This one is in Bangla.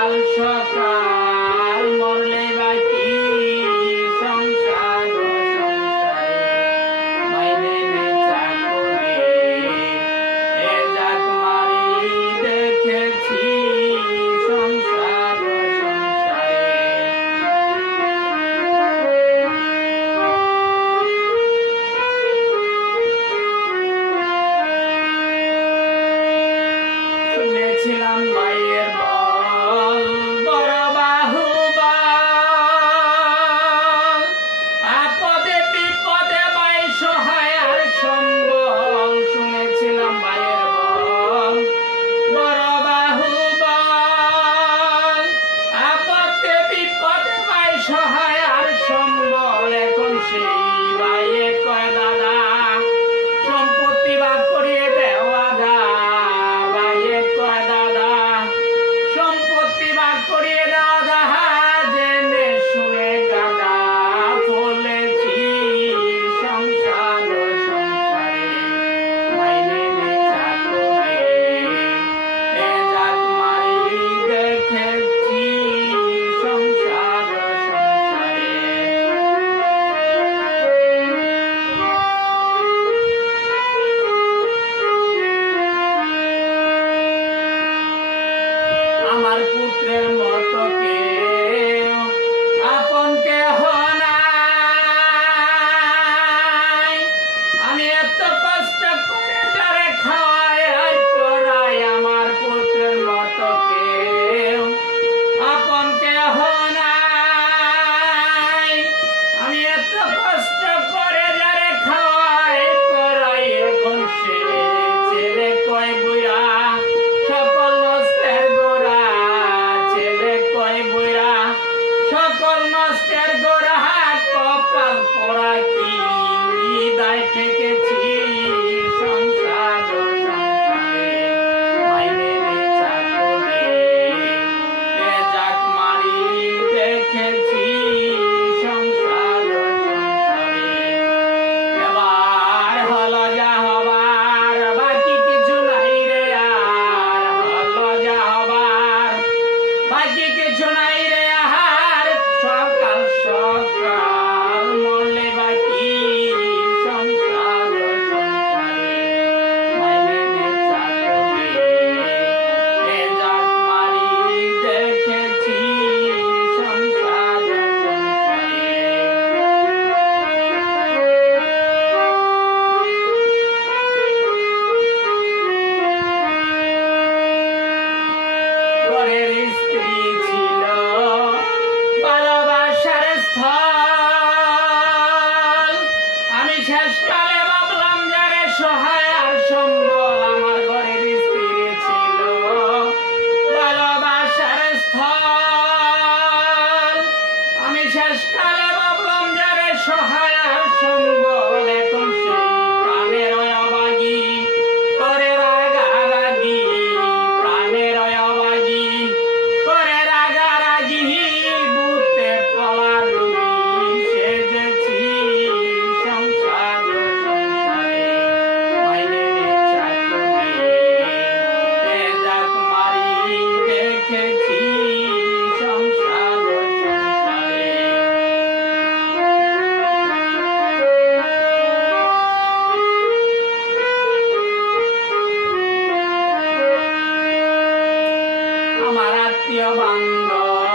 কাল সকাল। aquí que no iré. সহায় আর সম্ভব। প্রিয় বান্ধব।